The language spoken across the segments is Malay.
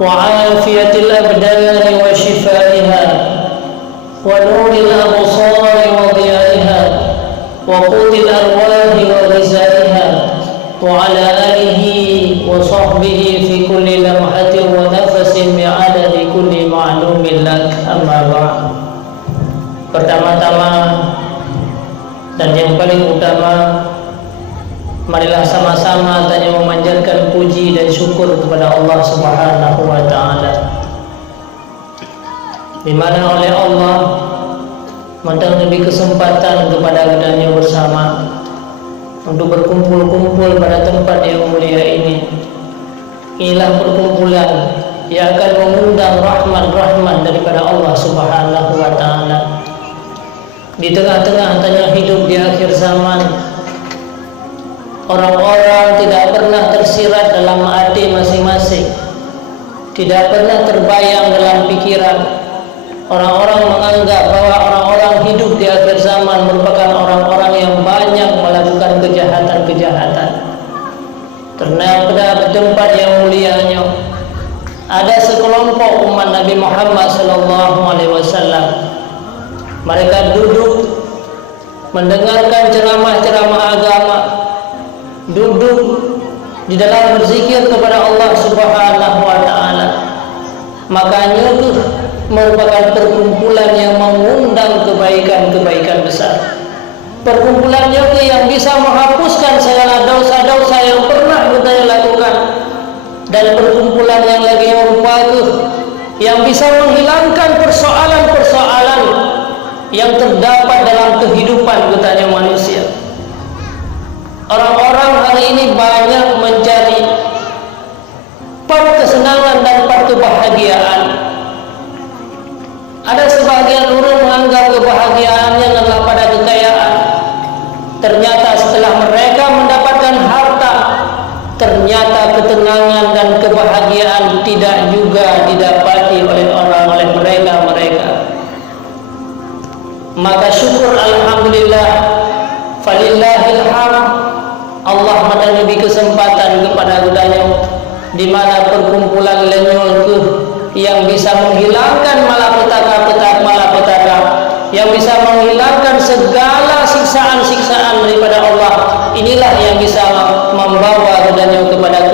وعافية الأبدان وشفائها ونور الأبصار وضيائها وقوت الأرواح وغذائها وعلى آله وصحبه في كل لمحة ونفس بعدد كل معلوم لك أما بعد. Pertama-tama dan yang paling utama, marilah sama-sama tanya memanjatkan puji dan syukur kepada Allah Subhanahu wa taala, di mana oleh Allah memberi kesempatan kepada kita bersama untuk berkumpul-kumpul pada tempat yang mulia ini. Inilah perkumpulan yang akan mengundang rahmat-rahmat daripada Allah Subhanahu wa taala. Di tengah-tengah tanya hidup di akhir zaman, orang-orang tidak pernah tersirat dalam hati masing-masing, tidak pernah terbayang dalam pikiran. Orang-orang menganggap bahwa orang-orang hidup di akhir zaman merupakan orang-orang yang banyak melakukan kejahatan-kejahatan. Ternyata di tempat yang mulianya ada sekelompok umat Nabi Muhammad SAW. Mereka duduk mendengarkan ceramah-ceramah agama, duduk di dalam berzikir kepada Allah Subhanahu wa taala. Makanya itu merupakan perkumpulan yang mengundang kebaikan-kebaikan besar. Perkumpulannya itu yang bisa menghapuskan segala dosa-dosa yang pernah kita lakukan, dan perkumpulan yang lagi berupa itu yang bisa menghilangkan persoalan-persoalan yang terdapat dalam kehidupan kita manusia. Orang-orang hari ini banyak mencari part kesenangan dan part kebahagiaan. Ada sebagian orang menganggap kebahagiaannya adalah pada kekayaan. Ternyata setelah mereka mendapatkan harta, ternyata ketenangan dan kebahagiaan tidak juga didapati oleh mereka. Maka syukur alhamdulillah, falillahil hamd, Allah memberi kesempatan kepada kita di mana perkumpulan lenyol itu yang bisa menghilangkan malapetaka, yang bisa menghilangkan segala siksaan-siksaan daripada Allah. Inilah yang bisa membawa kita kepada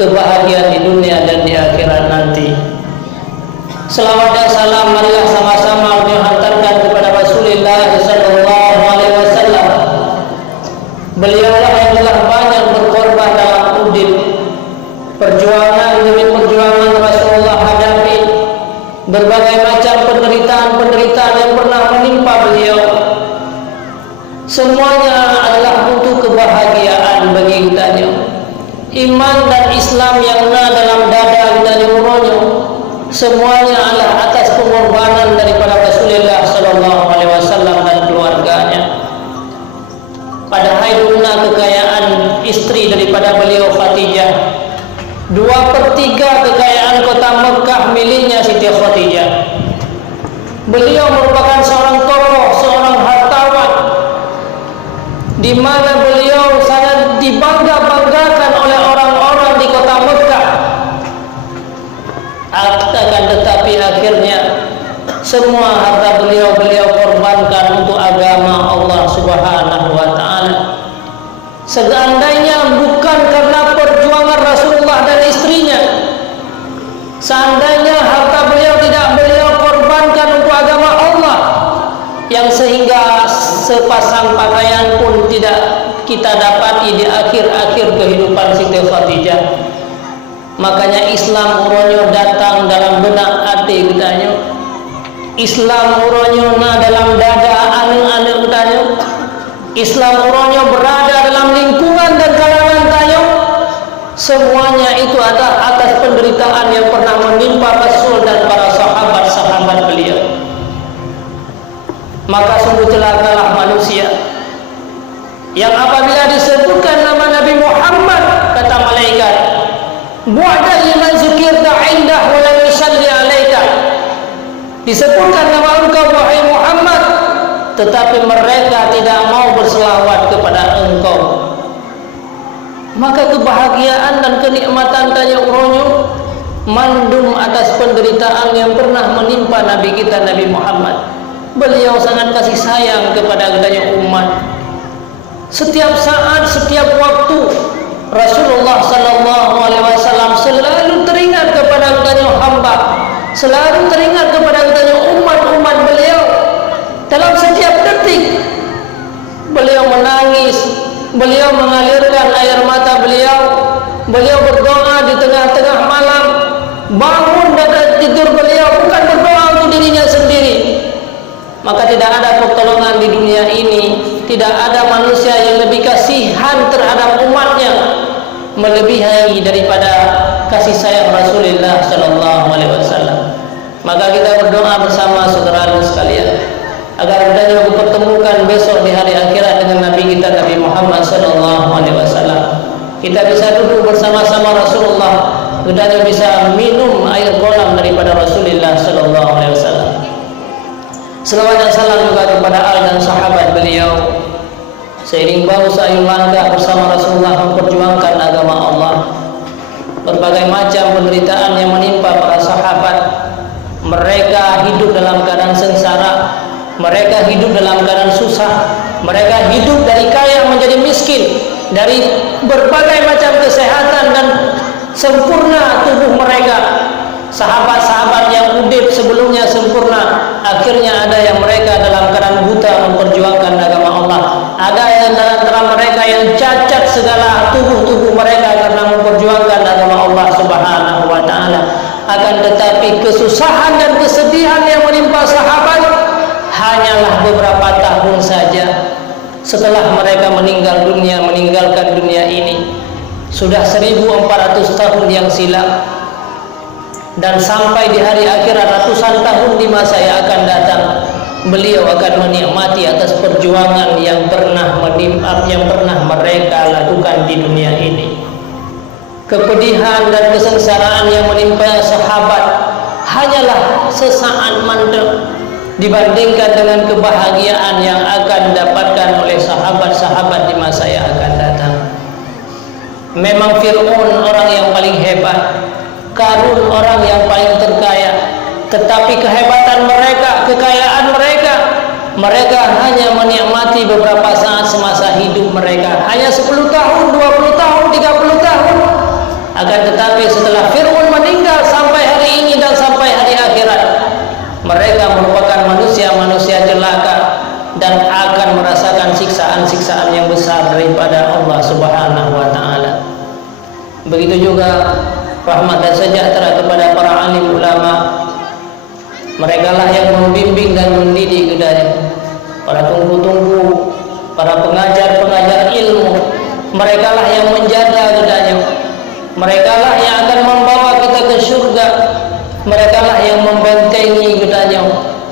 kebahagiaan di dunia dan di akhirat nanti. Selawat dan salam marilah sama-sama dihantarkan kepada Rasulullah sallallahu alaihi wasallam. Beliaulah yang telah banyak berkorban dalam Uhud. Perjuangan demi perjuangan Rasulullah hadapi berbagai macam penderitaan yang pernah menimpa beliau. Semuanya adalah untuk kebahagiaan bagi kita. Iman dan Islam yang ada dalam dada kita nurunnya, semuanya adalah atas pengorbanan daripada Rasulullah sallallahu alaihi wasallam dan keluarganya. Pada haiduna kekayaan istri daripada beliau Khadijah, 2/3 kekayaan kota Mekah miliknya Siti Khadijah. Beliau merupakan seorang tokoh, seorang hartawan, di mana beliau sangat dibangga-banggakan oleh orang-orang di kota Mekah. Akan tetapi akhirnya semua harta beliau korbankan untuk agama Allah Subhanahu wa taala. Seandainya bukan karena perjuangan Rasulullah dan istrinya, seandainya harta beliau tidak beliau korbankan untuk agama Allah, yang sehingga sepasang pakaian pun tidak kita dapati di akhir-akhir kehidupan Siti Khadijah. Makanya Islam uronyo datang dalam benak hati kitanya. Islam uronyo dalam dada anak-anak kitanya. Islam uronyo berada dalam lingkungan dan kalangan kitanya. Semuanya itu ada atas penderitaan yang pernah menimpa Rasul dan para sahabat-sahabat beliau. Maka sungguh celakalah manusia yang apabila disebutkan nama Nabi Muhammad, kata malaikat, bu'da liman zukirta indah wa lam yusalli alaika, disebutkan nama engkau wahai Muhammad, tetapi mereka tidak mau berselawat kepada engkau. Maka kebahagiaan dan kenikmatan tanya uronyo mandum atas penderitaan yang pernah menimpa Nabi kita Nabi Muhammad. Beliau sangat kasih sayang kepada adanya umat. Setiap saat, setiap waktu Rasulullah sallallahu alaihi wasallam selalu teringat kepada adanya hamba, selalu teringat kepada adanya umat-umat beliau. Dalam setiap detik beliau menangis, beliau mengalirkan air mata beliau, beliau berdoa di tengah-tengah malam, bangun dari tidur beliau bukan berdoa untuk dirinya sendiri. Maka tidak ada pertolongan di dunia ini, tidak ada manusia yang lebih kasihan terhadap umatnya melebihi daripada kasih sayang Rasulullah sallallahu alaihi wasallam. Maka kita berdoa bersama saudara sekalian agar kita dipertemukan besok di hari akhirat dengan Nabi kita Nabi Muhammad sallallahu alaihi wasallam. Kita bisa duduk bersama-sama Rasulullah, kita bisa minum air kolam daripada Rasulullah sallallahu alaihi wasallam. Selawat dan salam juga kepada al dan sahabat beliau. Seiring bahu sayul langkah bersama Rasulullah memperjuangkan agama Allah. Berbagai macam penderitaan yang menimpa para sahabat. Mereka hidup dalam keadaan sengsara, mereka hidup dalam keadaan susah, mereka hidup dari kaya menjadi miskin, dari berbagai macam kesehatan dan sempurna tubuh mereka. Sahabat-sahabat yang udip sebelumnya sempurna, akhirnya ada yang mereka dalam keadaan buta memperjuangkan agama Allah. Ada yang dalam mereka yang cacat segala tubuh-tubuh mereka karena memperjuangkan agama Allah Subhanahu wa taala. Akan tetapi kesusahan dan kesedihan yang menimpa sahabat hanyalah beberapa tahun saja setelah mereka meninggal dunia, meninggalkan dunia ini. Sudah 1400 tahun yang silam. Dan sampai di hari akhirat ratusan tahun di masa yang akan datang, beliau akan menikmati atas perjuangan yang pernah mereka lakukan di dunia ini. Kepedihan dan kesengsaraan yang menimpa sahabat hanyalah sesaat mandek dibandingkan dengan kebahagiaan yang akan didapatkan oleh sahabat-sahabat di masa yang akan datang. Memang Fir'aun orang yang paling hebat, Qarun orang yang paling terkaya, tetapi kehebatan mereka, kekayaan mereka, mereka hanya menikmati beberapa saat semasa hidup mereka, hanya 10 tahun, 20 tahun, 30 tahun. Akan tetapi setelah Fir'aun meninggal sampai hari ini dan sampai hari akhirat, mereka merupakan manusia-manusia celaka dan akan merasakan siksaan-siksaan yang besar daripada Allah Subhanahu wa taala. Begitu juga rahmat dan sejahtera kepada para alim ulama. Mereka lah yang membimbing dan mendidik kepadanya, para tunggu-tunggu, para pengajar-pengajar ilmu. Mereka lah yang menjaga kepadanya. Mereka lah yang akan membawa kita ke surga. Mereka lah yang membentengi kepadanya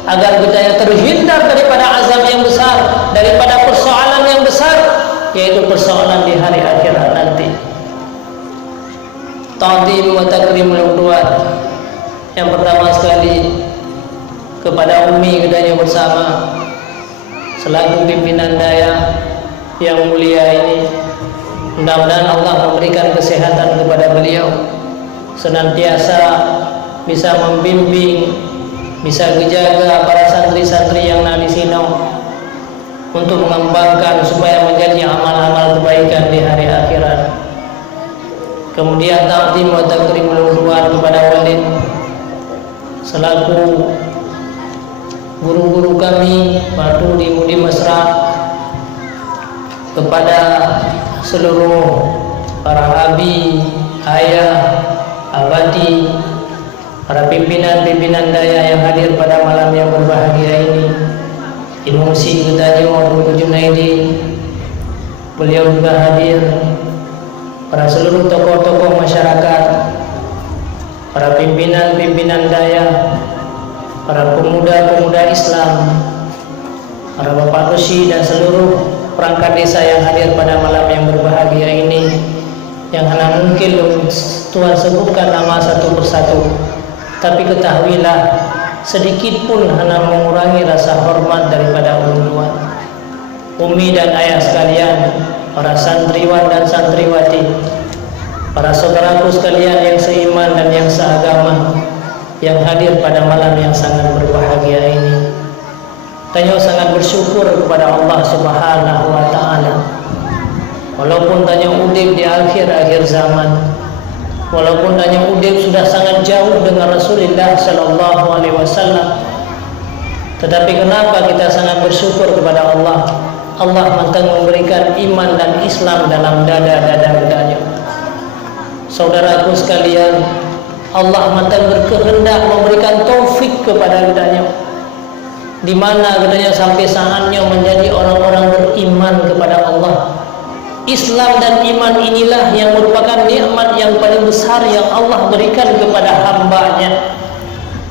agar kita terhindar daripada azab yang besar, daripada persoalan yang besar, yaitu persoalan di hari akhirat nanti. Ta'zim wa takrimul ukhwat. Yang pertama sekali kepada Umi kedanya bersama selaku pimpinan daya yang mulia ini, mudah-mudahan Allah memberikan kesehatan kepada beliau, senantiasa bisa membimbing, bisa menjaga para santri-santri yang ada di sini untuk mengembangkan supaya menjadi amal-amal kebaikan di hari akhirat. Kemudian ta'zim wa takrimul ukhwat kepada walid selaku guru-guru kami Pak Dudi Mudi Mesra, kepada seluruh para abi, ayah, abadi, para pimpinan-pimpinan daya yang hadir pada malam yang berbahagia ini. Ibu Musi Ketanyo, Ibu Junaidi, beliau juga hadir. Para seluruh tokoh-tokoh masyarakat, para pimpinan-pimpinan daya, para pemuda-pemuda Islam, para bapak rusi dan seluruh perangkat desa yang hadir pada malam yang berbahagia ini, yang hanya mungkin Tuhan sebutkan nama satu persatu, tapi ketahuilah sedikit pun hanya mengurangi rasa hormat daripada ulun-ulun, umi dan ayah sekalian, para santriwan dan santriwati, para saudaraku sekalian yang seiman dan yang seagama. yang hadir pada malam yang sangat berbahagia ini. Tanyo sangat bersyukur kepada Allah Subhanahu wa taala. Walaupun tanyo udip di akhir-akhir zaman, walaupun tanyo udip sudah sangat jauh dengan Rasulullah sallallahu alaihi wasallam, tetapi kenapa kita sangat bersyukur kepada Allah? Allah mantang memberikan iman dan Islam dalam dada-dada kita. Saudaraku sekalian, Allah mantang berkehendak memberikan taufik kepada kita, di mana kita sampai saatnya menjadi orang-orang beriman kepada Allah. Islam dan iman inilah yang merupakan nikmat yang paling besar yang Allah berikan kepada hamba-Nya.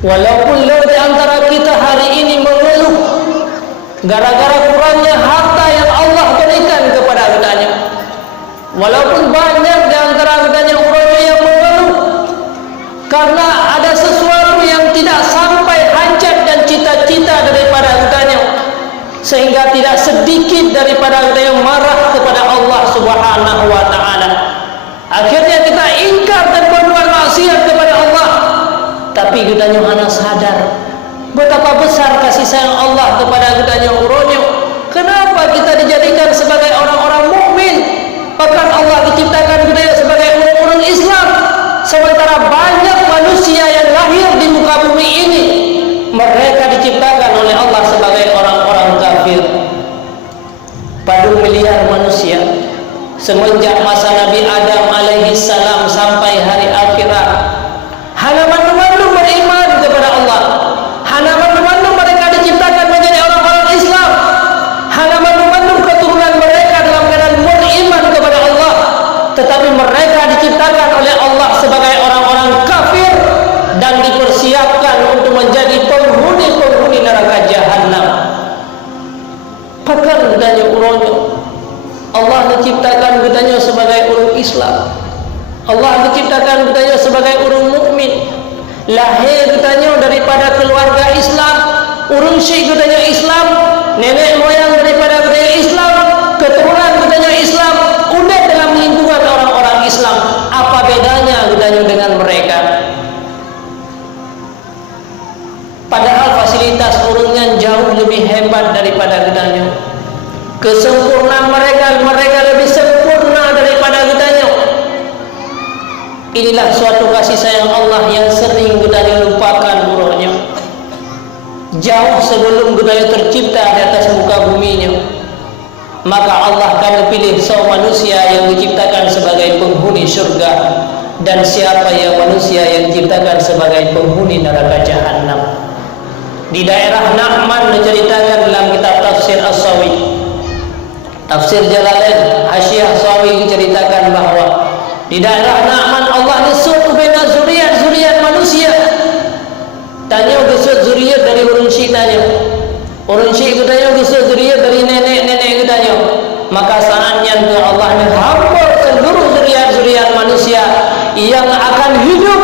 Walaupun di antara kita hari ini mengeluh gara-gara kurangnya harta yang Allah berikan kepada kita, walaupun banyak di antara kita orang yang mengeluh karena ada sesuatu yang tidak sampai hajat dan cita-cita daripada kita, sehingga tidak sedikit daripada kita yang marah kepada Allah Subhanahu wa taala. Akhirnya kita ingkar dan berbuat maksiat kepada Allah. Tapi kita hanya sadar betapa besar kasih sayang Allah kepada kita uronyo. Kenapa kita dijadikan sebagai orang-orang mukmin? Bahkan Allah diciptakan kita sebagai orang-orang Islam, sementara banyak manusia yang lahir di muka bumi ini mereka diciptakan oleh Allah sebagai orang-orang kafir. Padu miliar manusia semenjak masa Nabi Adam alaihi salam sampai hari akhirat, hanya mandu-mandu beriman kepada Allah, hanya mandu-mandu mereka diciptakan menjadi orang-orang Islam, hanya mandu-mandu keturunan mereka dalam keadaan beriman kepada Allah, tetapi mereka diciptakan oleh Allah sebagai orang-orang kafir dan dipersiapkan untuk menjadi penghuni neraka jahanam. Bahkan katanya uronyo, Allah diciptakan katanya sebagai orang Islam, Allah diciptakan katanya sebagai orang mukmin, lahir katanya daripada keluarga Islam, urun syekh katanya Islam, nenek moyang daripada katanya Islam, keturunan katanya Islam, udah dalam lingkungan orang-orang Islam. Apa bedanya katanya dengan mereka? Padahal fasilitas urunnya jauh lebih hebat daripada kitanya. Kesempurnaan mereka lebih sempurna daripada kitanya. Inilah suatu kasih sayang Allah yang sering kitanya lupakan urunnya. Jauh sebelum kitanya tercipta di atas muka buminya, maka Allah akan pilih seorang manusia yang diciptakan sebagai penghuni surga, dan siapa yang manusia yang diciptakan sebagai penghuni neraka jahanam. Di daerah Na'man diceritakan dalam kitab Tafsir As-Sawi, Tafsir Jalalain Hasyiah Sawi diceritakan bahawa di daerah Na'man Allah disebut bina zuriat manusia. Tanya disebut zuriat dari urun syekh tanya. Urun syekh kita disebut zuriat dari nenek-nenek kita. Maka saatnya ke Allah menghambur seluruh zuriat manusia yang akan hidup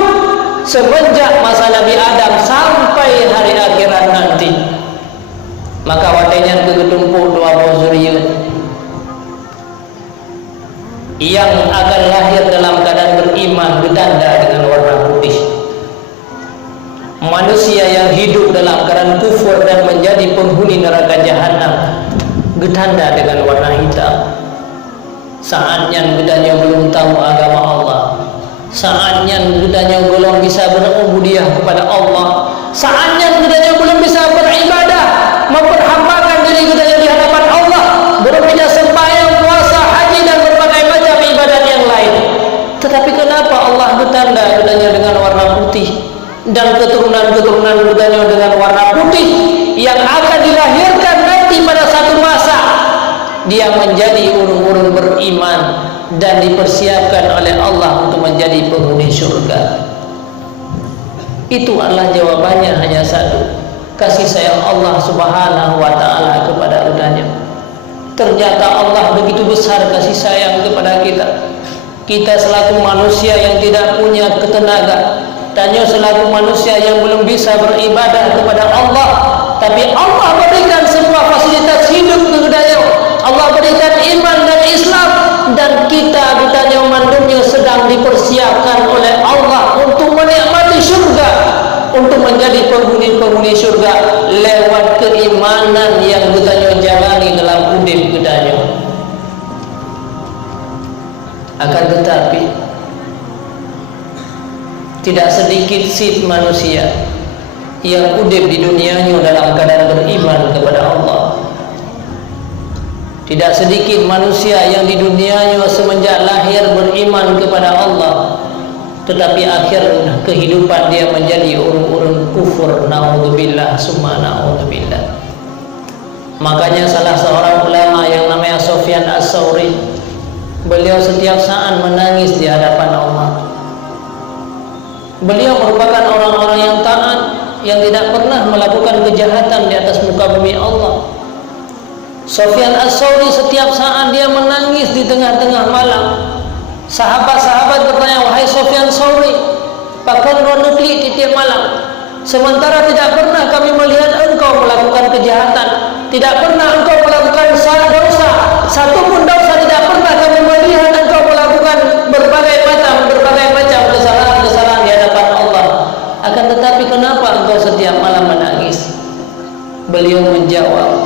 semenjak masa Nabi Adam sampai hari akhirat nanti. Maka watenya kegetumpuk dua buah zuriat yang akan lahir dalam keadaan beriman, bertanda dengan warna putih. Manusia yang hidup dalam keadaan kufur dan menjadi penghuni neraka jahanam, bertanda dengan warna hitam. Saatnya bedanya belum tahu agama Allah, saatnya bedanya belum bisa berubudiyah kepada Allah, saatnya bedanya belum bisa beribadah, memperhambakan diri bedanya di hadapan Allah, berbeda sembahyang, puasa, haji dan berbagai macam ibadat yang lain. Tetapi kenapa Allah bertanda bedanya dengan warna putih dan keturunan bedanya dengan warna putih yang akan dilahirkan nanti pada satu masa? Dia menjadi urung-urung beriman dan dipersiapkan oleh Allah untuk menjadi penghuni surga. Itu adalah jawabannya hanya satu, kasih sayang Allah Subhanahu wa taala kepada udahnya. Ternyata Allah begitu besar kasih sayang kepada kita. Kita selaku manusia yang tidak punya ketenaga, tanya selaku manusia yang belum bisa beribadah kepada Allah, tapi Allah berikan semua fasilitas hidup kepadanya. Allah berikan iman dan Islam, dan kita ditanya mandumnya sedang dipersiapkan oleh Allah untuk menikmati surga, penghuni syurga lewat keimanan yang gedanyo jalani dalam udip gedanyo. Akan tetapi tidak sedikit sid manusia yang udip di dunianya dalam keadaan beriman kepada Allah. Tidak sedikit manusia yang di dunianya semenjak lahir beriman kepada Allah, tetapi akhir kehidupan dia menjadi orang-orang kufur. Na'udzubillah summa na'udzubillah. Makanya salah seorang ulama yang namanya Sufyan As-Tsauri, beliau setiap saat menangis di hadapan Allah. Beliau merupakan orang-orang yang taat, yang tidak pernah melakukan kejahatan di atas muka bumi Allah. Sufyan As-Tsauri setiap saat dia menangis di tengah-tengah malam. Sahabat-sahabat bertanya, wahai Sufyan As-Tsauri, pakon ronukli di tiap malam, sementara tidak pernah kami melihat engkau melakukan kejahatan, tidak pernah engkau melakukan salah dosa, satu pun dosa tidak pernah kami melihat engkau melakukan berbagai macam kesalahan-kesalahan di hadapan Allah. Akan tetapi kenapa engkau setiap malam menangis? Beliau menjawab,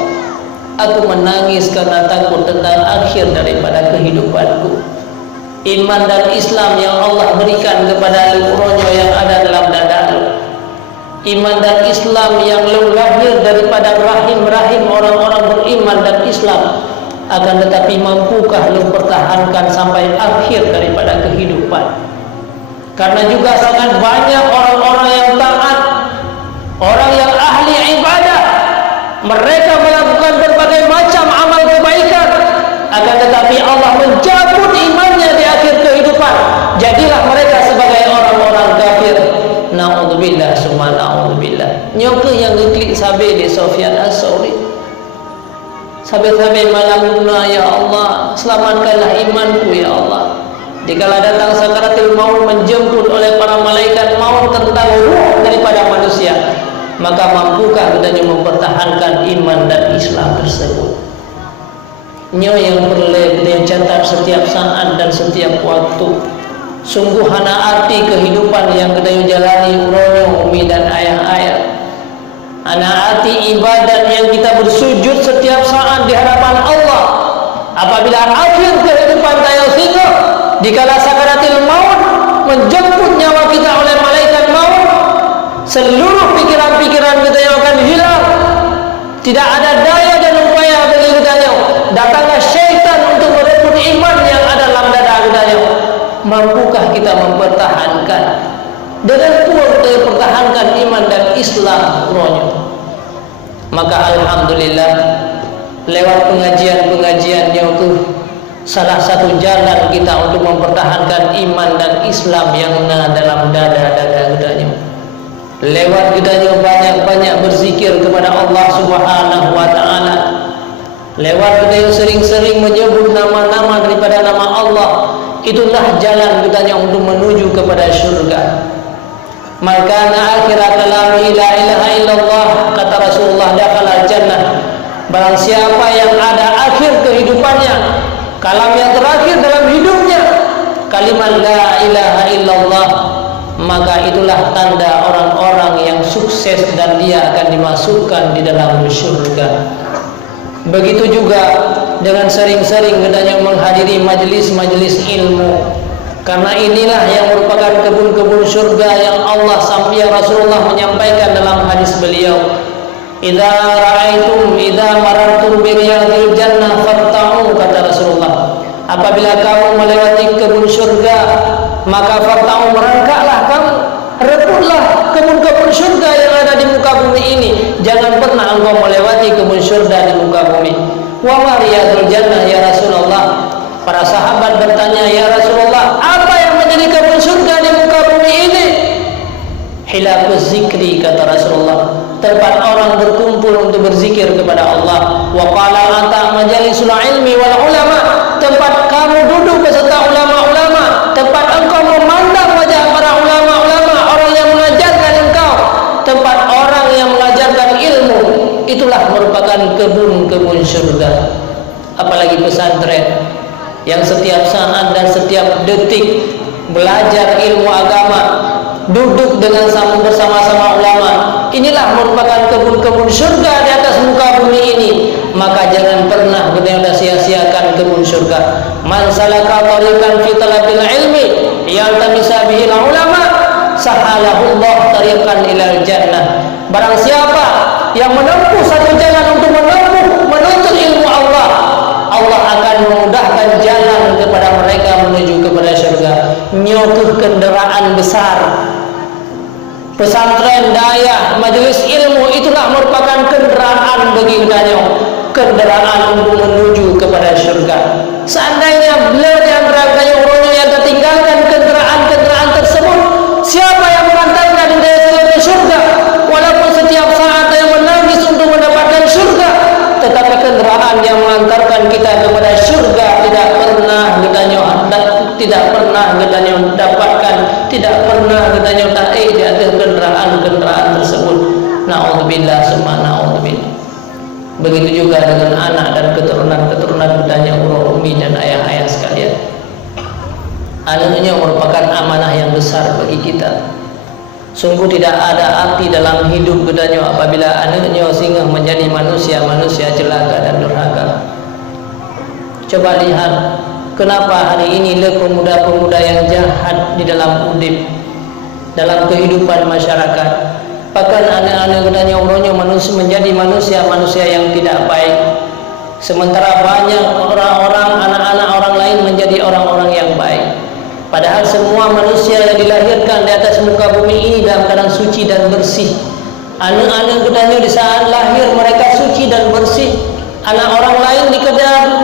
aku menangis karena takut tentang akhir daripada kehidupanku. Iman dan Islam yang Allah berikan kepada luronyo yang ada dalam dadaku, iman dan Islam yang lahir daripada rahim-rahim orang-orang beriman dan Islam, akan tetapi mampukah lu pertahankan sampai akhir daripada kehidupan? Karena juga sangat banyak orang-orang yang taat, orang yang ahli ibadah, mereka melakukan berbagai macam amal kebaikan, akan tetapi Allah mencabut imannya di akhir kehidupan. Jadilah mereka sebagai orang-orang kafir. Na'udzubillah summa na'udzubillah. Nyoke yang ngeklik sabe di Sufyan As-Tsauri. Sabe-sabe malam guna, ya Allah, selamatkanlah imanku ya Allah. Dikala datang sakaratul maut menjemput oleh para malaikat maut tentang ruh daripada manusia, maka mampukah katanya mempertahankan iman dan Islam tersebut? Nyo yang perlu dia catat setiap saat dan setiap waktu. Sungguh hana arti kehidupan yang kita jalani uronyo umi dan ayah-ayah. Hana arti ibadat yang kita bersujud setiap saat di hadapan Allah. Apabila akhir kehidupan tayo sehingga dikala sakaratul maut menjemput nyawa kita oleh malaikat maut, seluruh pikiran-pikiran kita yang akan hilang. Tidak ada daya dan upaya bagi kita. Datanglah syaitan untuk merebut iman yang ada dalam dada kita. Mampukah kita mempertahankan? Dengan kuat kita pertahankan iman dan Islam ronyo. Maka alhamdulillah, lewat pengajian-pengajian yang itu salah satu jalan kita untuk mempertahankan iman dan Islam yang ada dalam dada-dada kita. Lewat kita banyak-banyak berzikir kepada Allah Subhanahu wa taala. Lewat kita sering-sering menyebut nama-nama daripada nama Allah. Itulah jalan kita untuk menuju kepada syurga. Maka akhirat kalami la ilaha illallah, kata Rasulullah, dakhala jannah. Barang siapa yang ada akhir kehidupannya, kalam yang terakhir dalam hidupnya kalimat la ilaha illallah, maka itulah tanda orang-orang yang sukses dan dia akan dimasukkan di dalam syurga. Begitu juga dengan sering-sering hendaknya menghadiri majlis-majlis ilmu, karena inilah yang merupakan kebun-kebun surga yang Allah sampai Rasulullah menyampaikan dalam hadis beliau, idza marartum bi riyadil jannah farta'u, kata Rasulullah, apabila kamu melewati kebun surga, maka farta'u, merangkaklah kamu, rebutlah kebun-kebun surga yang ada di muka bumi ini. Jangan pernah engkau melewati kebun surga di muka bumi. Wa ma riyadul jannah ya Rasulullah. Para sahabat bertanya, ya Rasulullah, apa yang menjadi kebun surga di muka bumi ini? Hilafuz zikri, kata Rasulullah, tempat orang berkumpul untuk berzikir kepada Allah. Wa qala anta majalisul ilmi wal ulama, tempat kamu duduk beserta ulama-ulama, tempat engkau memandang wajah para ulama-ulama, orang yang mengajarkan engkau, tempat orang yang mengajarkan ilmu. Itulah merupakan kebun-kebun surga. Apalagi pesantren yang setiap saat dan setiap detik belajar ilmu agama, duduk dengan bersama-sama ulama. Inilah merupakan tariqan fi talabil ilmi yaltamisa bihi ulama sahalahullah tariqan ilal jannah. Barang siapa yang menempuh satu jalan untuk menuntut ilmu Allah, Allah akan memudahkan jalan kepada mereka menuju kepada syurga. Nyokuh kenderaan besar, pesantren, daya, majelis ilmu itulah merupakan kenderaan bagi kita, kenderaan untuk menuju kepada syurga. Seandainya beliau yang berangkanya urunnya yang tertinggalkan kenderaan-kenderaan tersebut, siapa yang mengantarkan dia ke syurga? Walaupun setiap saat dia menangis untuk mendapatkan syurga, tetapi kenderaan yang mengantarkan kita kepada syurga tidak pernah kita dapatkan, tidak pernah kita tarik di atas kenderaan tersebut. Na'udzubillah summa na'udzubillah. Begitu juga dengan anak dan keturunan kita umi dan ayah-ayah sekalian. Anaknya merupakan amanah yang besar bagi kita. Sungguh tidak ada arti dalam hidup kita apabila anaknya singgah menjadi manusia celaka dan durhaka. Coba lihat kenapa hari ini pemuda-pemuda yang jahat di dalam udip, dalam kehidupan masyarakat. Bahkan anak-anak kita umurnya menjadi manusia yang tidak baik. Sementara banyak orang-orang, anak-anak orang lain menjadi orang-orang yang baik. Padahal semua manusia yang dilahirkan di atas muka bumi ini dalam keadaan suci dan bersih. Anak-anak kita di saat lahir mereka suci dan bersih. Anak orang lain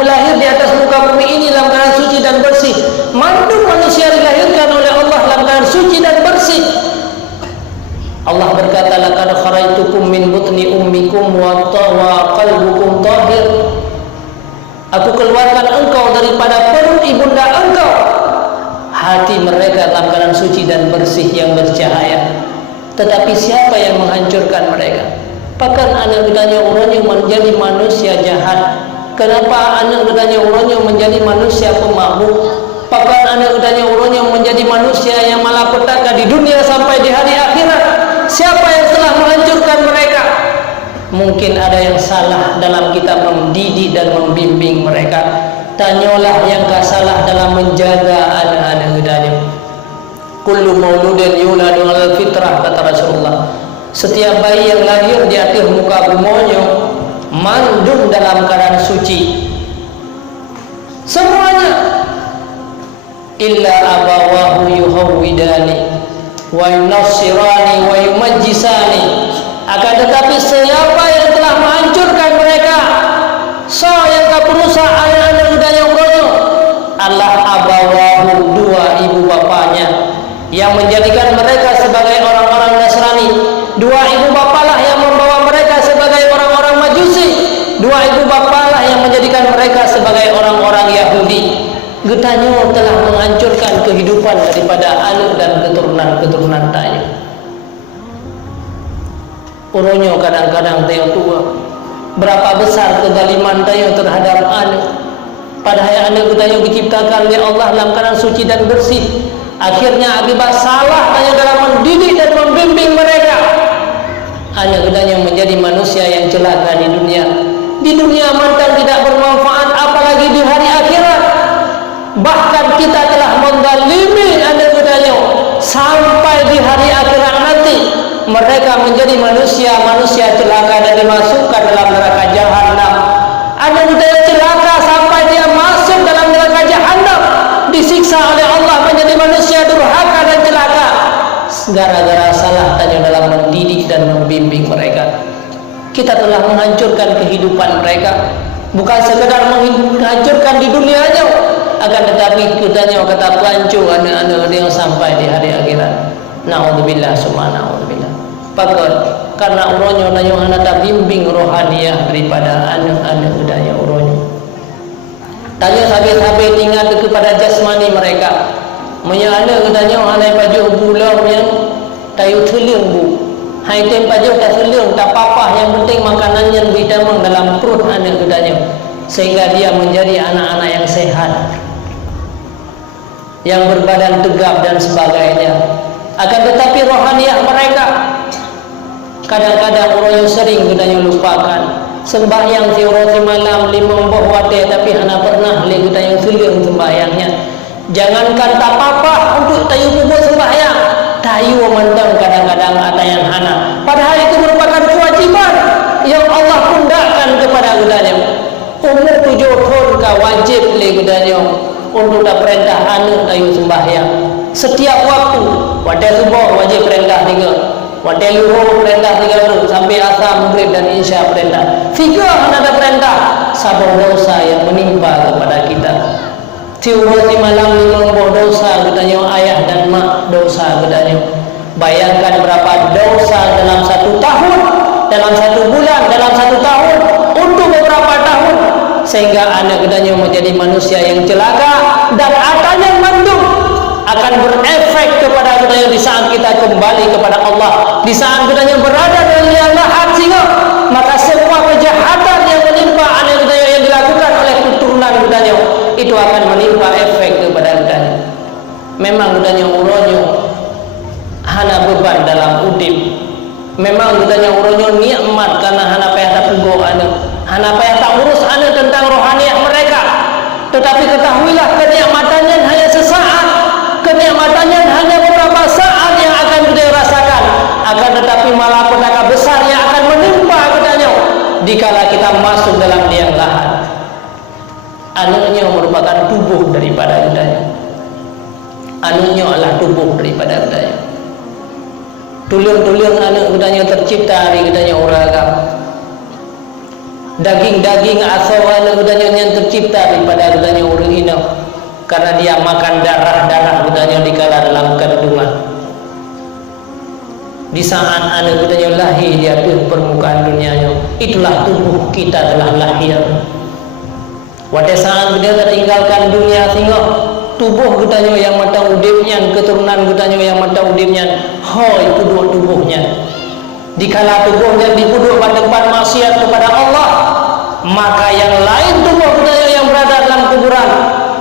lahir di atas muka bumi ini dalam keadaan suci dan bersih. Mantu manusia dilahirkan oleh Allah dalam keadaan suci dan bersih. Allah berkata, laqad kharajtukum min butni ummikum wa qalbukum tahir. Aku keluarkan engkau daripada perut ibunda engkau. Hati mereka dalam keadaan suci dan bersih yang bercahaya. Tetapi siapa yang menghancurkan mereka? Bahkan anak kitanya urunnya menjadi manusia jahat. Kenapa anak kitanya urunnya menjadi manusia pemabuk? Bahkan anak kitanya urunnya menjadi manusia yang malapetaka di dunia sampai di hari akhirat. Siapa yang telah menghancurkan mereka? Mungkin ada yang salah dalam kita mendidik dan membimbing mereka. Tanyalah yang gak salah dalam menjaga anak-anak kitanya. Kullu mauludin yuladu alal fitrah, kata Rasulullah. Setiap bayi yang lahir di atas muka bumi mandum dalam keadaan suci. Semuanya. Illa abawahu yuhawwidani wa yunassirani wa yumajjisani. Akan tetapi siapa yang telah menghancurkan mereka, yang tak berusaha anak-anak kita yang bodoh, Allah abawahu, dua ibu bapanya yang menjadikan mereka sebagai orang-orang Nasrani. Dua ibu bapalah yang membawa mereka sebagai orang-orang Majusi. Dua ibu bapalah yang menjadikan mereka sebagai orang-orang Yahudi. Getanya telah menghancurkan kehidupan daripada anak dan keturunan tanya. Uronyo kadang-kadang tanya tua. Berapa besar kezaliman tanya terhadap anak. Padahal anak kita yang diciptakan oleh Allah dalam keadaan suci dan bersih. Akhirnya akibat salah tanya dalam mendidik dan membimbing mereka, anak kita yang menjadi manusia yang celaka di dunia. Di dunia mantan tidak bermanfaat, apalagi di hari akhirat. Bahkan kita telah menzalimi anak kita sampai di hari akhirat nanti mereka menjadi manusia celaka dan dimasukkan dalam neraka jahanam. Anak kita yang celaka sampai dia masuk dalam neraka jahanam, disiksa oleh Allah menjadi manusia durhaka dan celaka gara-gara salah tanya dalam mendidik dan membimbing mereka. Kita telah menghancurkan kehidupan mereka, bukan sekedar menghancurkan di dunianya, akan tetapi kitanya kata pelancu anak-anak yang sampai di hari akhirat. Na'udzubillah summa na'udzubillah. Pakot karena uronyo nanya anak bimbing rohaniah daripada anak-anak budaya uronyo. Tanya sahabat-sahabat ingat kepada jasmani mereka. Menyana katanya anak baju bulan yang tayu teling bu. Hai tem baju tak teling tak apa-apa, yang penting makanan yang bidamang dalam perut anak katanya, sehingga dia menjadi anak-anak yang sehat, yang berbadan tegap dan sebagainya. Akan tetapi rohaniah mereka kadang-kadang orang yang sering katanya lupakan. Sembahyang teori malam 5 buah wate tapi hana pernah le kita yang teling sembahyangnya. Jangankan tak apa-apa untuk tayu kubur sembahyang, tayu mandang kadang-kadang ada yang hana. Padahal itu merupakan kewajiban yang Allah pundakkan kepada gudanya. Umur 7 tahun ka wajib le gudanya untuk dah perintah anak tayu sembahyang. Setiap waktu, waktu subuh wajib perintah 3, waktu luhur perintah 3 sampai asar, maghrib dan isya perintah. 3 ada perintah. Sabar dosa yang menimpa kepada kita. Tiada di malam membawa dosa gudanya ayah dan mak dosa gudanya. Bayangkan berapa dosa dalam 1 tahun, dalam 1 bulan, dalam 1 tahun, untuk beberapa tahun, sehingga anak gudanya menjadi manusia yang celaka dan akannya mandung akan berefek kepada gudanya di saat kita kembali kepada Allah, di saat gudanya berada dalam liang lahat. Sehingga maka semua kejahatan yang menimpa anak gudanya yang dilakukan oleh keturunan gudanya itu akan menimpa efek kepada gudanya. Memang gudanya uronyo hana beban dalam udip. Memang gudanya uronyo nikmat karena hana payah tak pugo anak, hana payah tak urus anak tentang rohaniah mereka. Tetapi ketahuilah kenikmatannya hanya sesaat, kenikmatannya hanya beberapa saat yang akan kita rasakan. Akan tetapi malapetaka besar yang akan menimpa gudanya dikala kita masuk dalam liang lahat. Anaknya merupakan tubuh daripada gudanya. Anaknya adalah tubuh daripada gudanya. Tulang-tulang anak gudanya tercipta dari gudanya uragam. Daging-daging asal anak gudanya yang tercipta daripada gudanya urang inap, karena dia makan darah-darah gudanya dikala dalam kandungan. Di saat anak gudanya lahir dia ke permukaan dunianya, itulah tubuh kita telah lahir. Pada saat kita tinggalkan dunia, sehingga tubuh gudanya yang mata udipnya, keturunan gudanya yang mata udipnya, hoi puduk tubuhnya. Dikala tubuhnya dipuduk pada tempat maksiat kepada Allah, maka yang lain tubuh gudanya yang berada dalam kuburan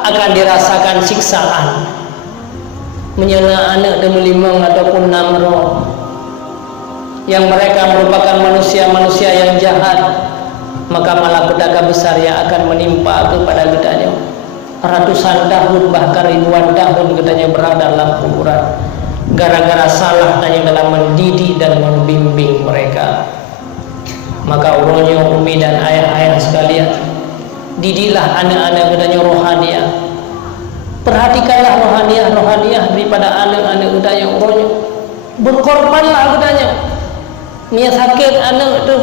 akan dirasakan siksaan. Menyela anak demi 5 ataupun 6 roh, yang mereka merupakan manusia-manusia yang jahat, maka malapetaka besar yang akan menimpa kepada gudanya. Ratusan tahun bahkan ribuan tahun gudanya berada dalam kuburan, gara-gara salah tanya dalam mendidik dan membimbing mereka. Maka uronyo umi dan ayah-ayah sekalian, didiklah anak-anak gudanya rohaniah. Perhatikanlah rohaniah daripada anak-anak gudanya uronyo. Berkorbanlah gudanya. Nia sakit anak tu,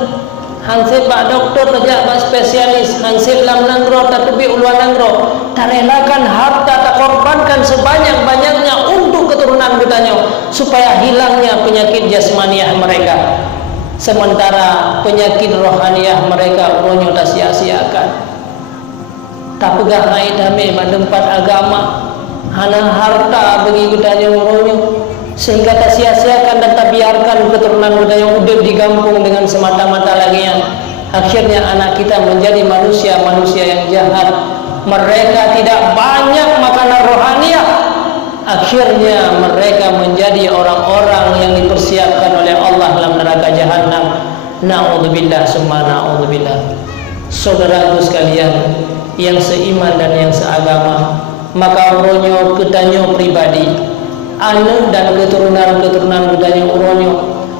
hansip pak doktor kerja pak spesialis, hansip lam nanggro tatubi uluan nanggro, tak relakan harta, tak korbankan sebanyak-banyaknya untuk keturunan gudanya supaya hilangnya penyakit jasmaniah mereka, sementara penyakit rohaniah mereka uronyo tak sia-siakan. Tak pegah naik damai pada tempat agama, hana harta bagi gudanya uronyo, sehingga tak sia-siakan dan tak biarkan keturunan gudanya hidup digampung dengan semata-mata lagian. Akhirnya anak kita menjadi manusia-manusia yang jahat. Mereka tidak banyak makanan rohaniah. Akhirnya mereka menjadi orang-orang yang dipersiapkan oleh Allah dalam neraka jahanam. Na'udzubillah summa na'udzubillah. Saudaraku sekalian yang seiman dan yang seagama, maka uronyo ketanyo pribadi, anak dan keturunan gudanya uronyo,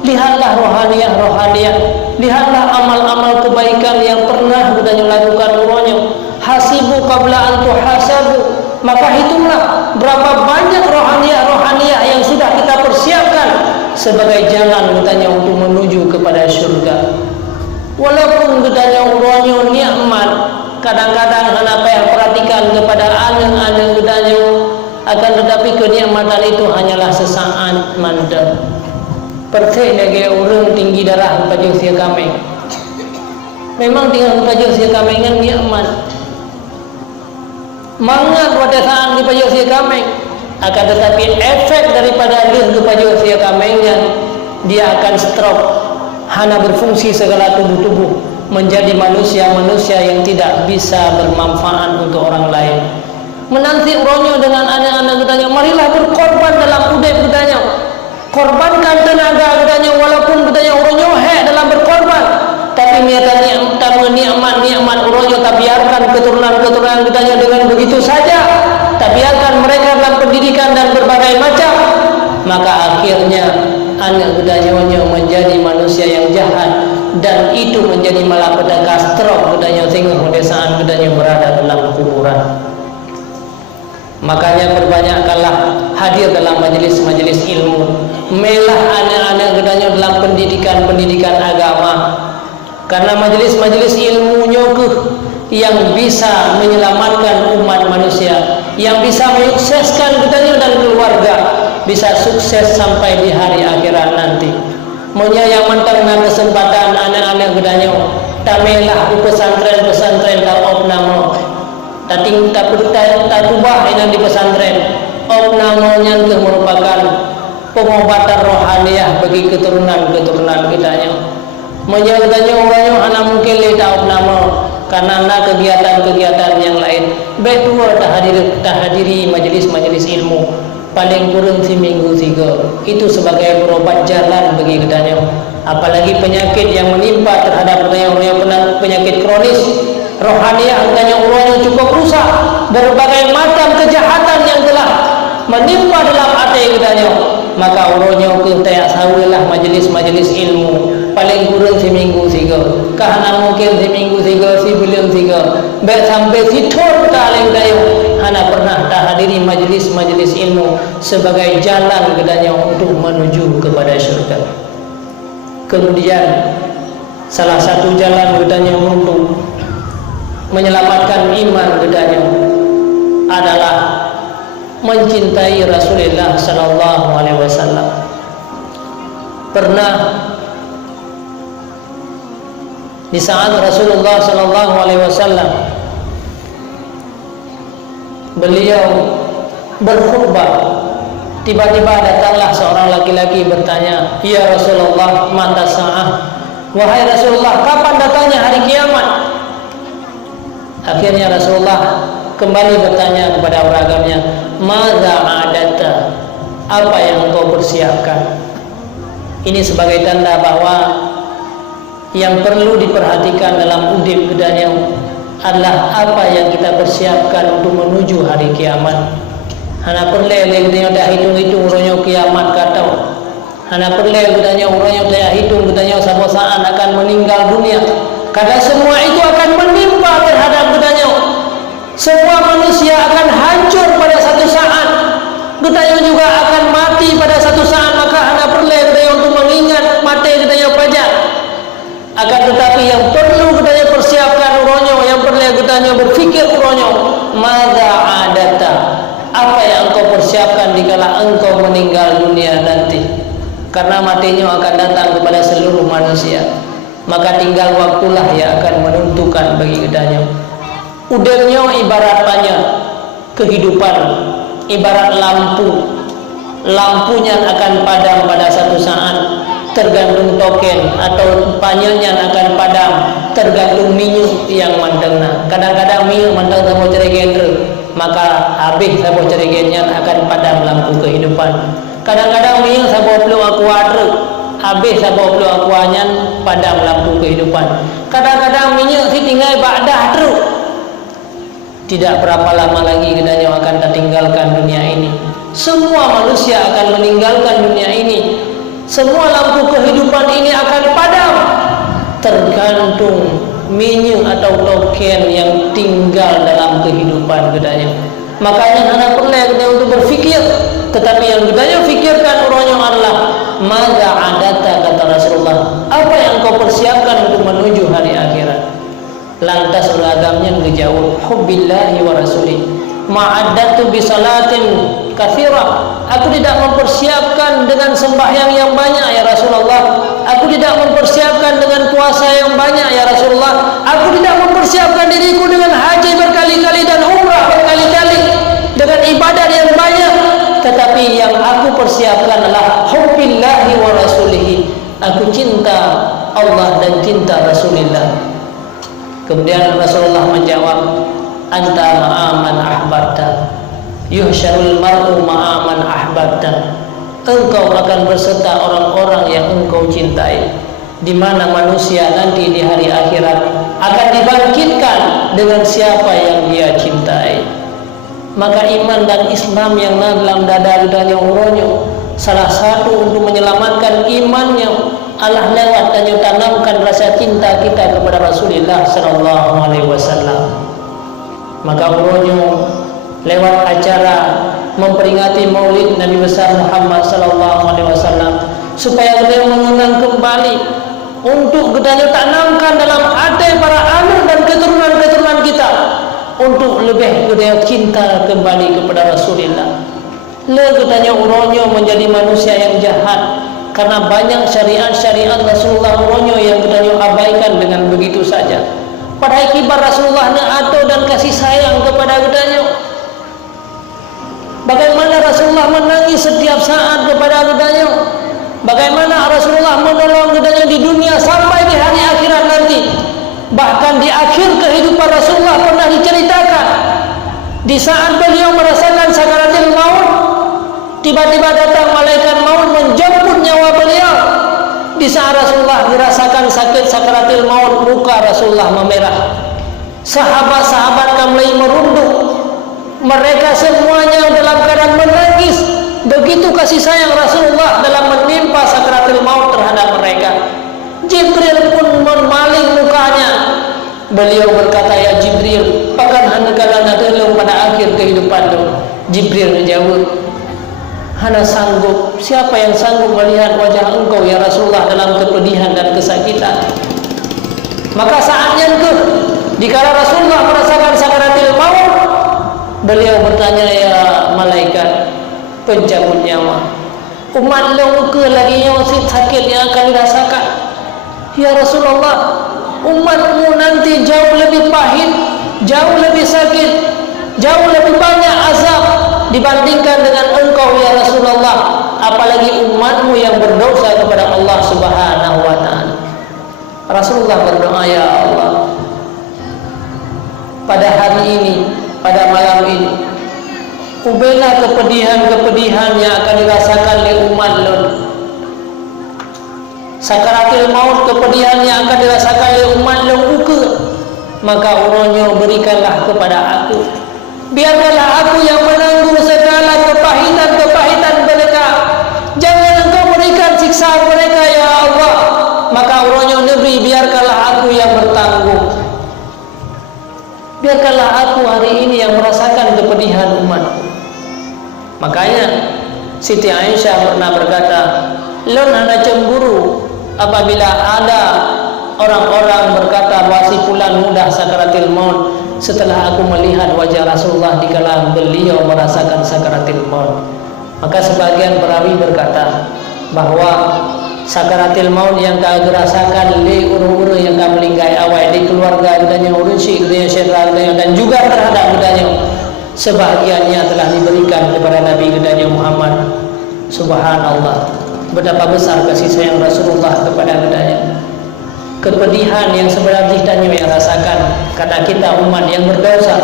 lihatlah rohaniah, lihatlah amal-amal kebaikan yang pernah gudanya lakukan uronyo. Hasibu qabla an tuhasabu, maka hitunglah berapa banyak rohaniah yang sudah kita persiapkan sebagai jalan gudanya untuk menuju kepada syurga. Walaupun gudanya uronyo nikmat, kadang-kadang hana payah perhatikan kepada anak-anak gudanya, akan tetapi kenikmatan itu hanyalah sesaat manda. Percaya lagi orang tinggi darah pajak sia kami. Memang tinggal pajak sia kami yang nikmat. Mangat pada saat di pajak sia kami, akan tetapi efek daripada lih ke pajak sia kami dia akan stroke, hana berfungsi segala tubuh-tubuh, menjadi manusia-manusia yang tidak bisa bermanfaat untuk orang lain. Menanti uronyo dengan anak-anak gudanya, marilah berkorban dalam udep gudanya, korbankan tenaga gudanya, walaupun gudanya uronyo dalam berkorban, tapi nikmat uronyo tak biarkan keturunan gudanya dengan begitu saja, tak biarkan mereka dalam pendidikan dan berbagai macam, maka akhirnya anak gedanya menjadi manusia yang jahat, dan itu menjadi malapetaka stroke gedanya sehingga pedesaan gedanya berada dalam kuburan. Makanya perbanyakkanlah hadir dalam majelis-majelis ilmu, melah anak-anak gedanya dalam pendidikan agama, karena majelis-majelis ilmunya yang bisa menyelamatkan umat manusia, yang bisa menyukseskan gedanya dan keluarga, bisa sukses sampai di hari akhirat nanti. Monya yang mentang kesempatan anak-anak gedanya tamelah di pesantren tak opnamo tating tatubah yang di pesantren opnamonya itu merupakan pengobatan rohaniah bagi keturunan kitanya. Monya gedanya orangnya hanya mungkin leta opnamo karena kegiatan-kegiatan yang lain. Betul tahadiri majelis-majelis ilmu paling kurang seminggu 3 itu sebagai berobat jalan bagi gedanya. Apalagi penyakit yang menimpa terhadap orang yang penyakit kronis rohaniah gedanya urangnya cukup rusak, berbagai macam kejahatan yang telah menimpa dalam hati gedanya, maka urangnya tayak sawilah majelis-majelis ilmu paling kurang seminggu 3, karena mungkin seminggu 3 sebelum 3 baik sampai situr kali gedanya hana pernah hadiri majelis-majelis ilmu sebagai jalan gedanya untuk menuju kepada syurga. Kemudian salah satu jalan gedanya untuk menyelamatkan iman gedanya adalah mencintai Rasulullah sallallahu alaihi wasallam. Pernah di saat Rasulullah sallallahu alaihi wasallam beliau berkhutbah, tiba-tiba datanglah seorang laki-laki bertanya, "Ya Rasulullah, mata sa'ah?" Wahai Rasulullah, kapan datangnya hari kiamat? Akhirnya Rasulullah kembali bertanya kepada ragamnya, "Madza adata?" Apa yang engkau persiapkan? Ini sebagai tanda bahwa yang perlu diperhatikan dalam udip gedanya adalah apa yang kita persiapkan untuk menuju hari kiamat. Hana perlu gedanya dah hitung-hitung urangnya kiamat kata. Hana perlu gedanya urangnya dah hitung gedanya satu saat akan meninggal dunia. Karena semua itu akan menimpa terhadap gedanya. Semua manusia akan hancur pada satu saat. Gedanya juga akan mati pada satu saat, maka hana perlu gedanya untuk mengingat mati gedanya pajak. Akan tetapi yang perlu gedanya persiapkan urangnya, yang perlu gedanya berfikir urangnya, madza adata? Apa yang engkau persiapkan dikala engkau meninggal dunia nanti? Karena matinya akan datang kepada seluruh manusia, maka tinggal waktulah yang akan menentukan bagi gedanya. Udangnya ibaratnya kehidupan, ibarat lampu. Lampunya akan padam pada satu saat, tergantung token, atau panyanya akan padam tergantung minyak yang mandangna. Kadang-kadang minyak mandang sama cerigen, maka habis sama cerigennya akan padam lampu kehidupan. Kadang-kadang minyak sama perlu akuadre, habis sama perlu akuanya padam lampu kehidupan. Kadang-kadang minyak si tinggal ba'dah terus. Tidak berapa lama lagi gedanya akan tertinggalkan dunia ini. Semua manusia akan meninggalkan dunia ini. Semua lampu kehidupan ini akan padam, tergantung minyak atau token yang tinggal dalam kehidupan gedanya. Makanya hana perlu gedanya untuk berfikir, tetapi yang gedanya fikirkan orangnya adalah madza adata, kata Rasulullah. Apa yang kau persiapkan untuk menuju hari akhirat? Lantas ragamnya menjawab, hubbillahi wa rasulih. Ma'addatu bi salatin katsirah. Aku tidak mempersiapkan dengan sembahyang yang banyak ya Rasulullah. Aku tidak mempersiapkan dengan puasa yang banyak ya Rasulullah. Aku tidak mempersiapkan diriku dengan haji berkali-kali dan umrah berkali-kali, dengan ibadah yang banyak. Tetapi yang aku persiapkan adalah hubbillahi wa rasulihi. Aku cinta Allah dan cinta Rasulullah. Kemudian Rasulullah menjawab, anta ma'aman ahbabta, yuhsyarul mar'u ma'aman ahbabta. Engkau akan berserta orang-orang yang engkau cintai, di mana manusia nanti di hari akhirat akan dibangkitkan dengan siapa yang dia cintai. Maka iman dan Islam yang dalam dada gedanya uronyo, salah satu untuk menyelamatkan imannya Allah lewat dan tanamkan rasa cinta kita kepada Rasulullah sallallahu alaihi wasallam. Maka uronyo lewat acara memperingati Maulid Nabi besar Muhammad sallallahu alaihi wasallam supaya kita mengenang kembali untuk kita tanamkan dalam hati para anak dan keturunan-keturunan kita untuk lebih kita cinta kembali kepada Rasulullah. Kita uronyo menjadi manusia yang jahat karena banyak syariat-syariat Rasulullah uronyo yang kita abaikan dengan begitu saja. Padahal kibar Rasulullah atau dan kasih sayang kepada kita. Bagaimana Rasulullah menangis setiap saat kepada kita. Bagaimana Rasulullah menolong kita di dunia sampai di hari akhirat nanti. Bahkan di akhir kehidupan Rasulullah pernah diceritakan, di saat beliau merasakan sakaratul maut, tiba-tiba datang malaikat maut menjemput nyawa beliau. Di saat Rasulullah merasakan sakit sakaratul maut, muka Rasulullah memerah. Sahabat-sahabat kami merunduk, mereka semuanya dalam keadaan menangis. Begitu kasih sayang Rasulullah dalam menimpa sakaratul maut terhadap mereka. Jibril pun memaling mukanya. Beliau berkata, ya Jibril, pakan handakalan adalah pada akhir kehidupan itu. Jibril menjawab, hana sanggup. Siapa yang sanggup melihat wajah engkau ya Rasulullah dalam kepedihan dan kesakitan? Maka saatnya itu, dikala Rasulullah merasakan sakaratul maut, beliau bertanya, ya malaikat pencabut nyawa, umat lo ke lagi yang sakit yang akan dirasakan? Ya Rasulullah, umatmu nanti jauh lebih pahit, jauh lebih sakit, jauh lebih banyak azab dibandingkan dengan engkau ya Rasulullah. Apalagi umatmu yang berdosa kepada Allah Subhanahu wa ta'ala. Rasulullah berdoa, ya Allah, pada hari ini, pada malam ini, ubahlah kepedihan-kepedihan yang akan dirasakan oleh umat lo. Sakaratul maut, kepedihan yang akan dirasakan oleh umat lo uke. Maka uronyo berikanlah kepada aku. Biarkanlah aku yang menanggung segala kepahitan-kepahitan mereka. Jangan engkau berikan siksa mereka ya Allah. Maka uronyo negeri, biarkanlah aku yang bertanggung. Biarkanlah aku hari ini yang merasakan kepedihan umat. Makanya Siti Aisyah pernah berkata, lon hana cemburu apabila ada orang-orang berkata bahwa si fulan mudah sakaratul maut setelah aku melihat wajah Rasulullah dikala beliau merasakan sakaratul maut. Maka sebagian perawi berkata bahwa sakaratul maut yang kau rasakan li uru-uru yang kau melingkai awal di keluarga gedanya urusi gedanya syekh dan juga terhadap gedanya sebahagiannya telah diberikan kepada Nabi gedanya Muhammad. Subhanallah, betapa besar kasih sayang Rasulullah kepada gedanya. Kepedihan yang sebenarnya kita yang rasakan karena kita umat yang berdosa.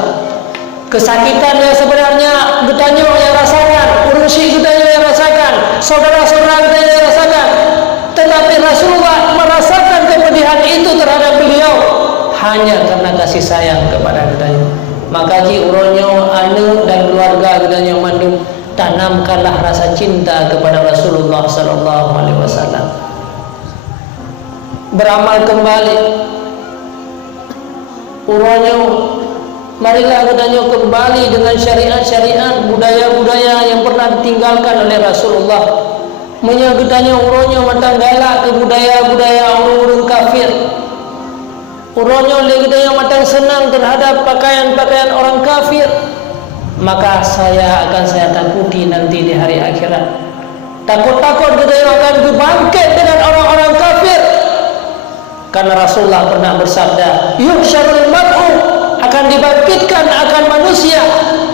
Kesakitan yang sebenarnya gedanya yang rasakan, urusi gedanya yang rasakan, saudara-saudara gedanya yang rasakan. Tetapi Rasulullah merasakan kepedihan itu terhadap beliau hanya karena kasih sayang kepada gedanya. Maka ji uronyo anu dan keluarga gedanya mandung, tanamkanlah rasa cinta kepada Rasulullah sallallahu alaihi wasallam. Beramal kembali uronyo, marilah gedanya kembali dengan syariat-syariat, budaya-budaya yang pernah ditinggalkan oleh Rasulullah. Menyegedanya uronyo matanggala ke budaya-budaya orang-orang kafir. Uronyo legedanya matang senang terhadap pakaian-pakaian orang kafir. Maka saya takuti nanti di hari akhirat. Takut-takut gedanya akan dibangkit dengan orang-orang kafir. Karena Rasulullah pernah bersabda, yuhsyarul mar'u, akan dibangkitkan akan manusia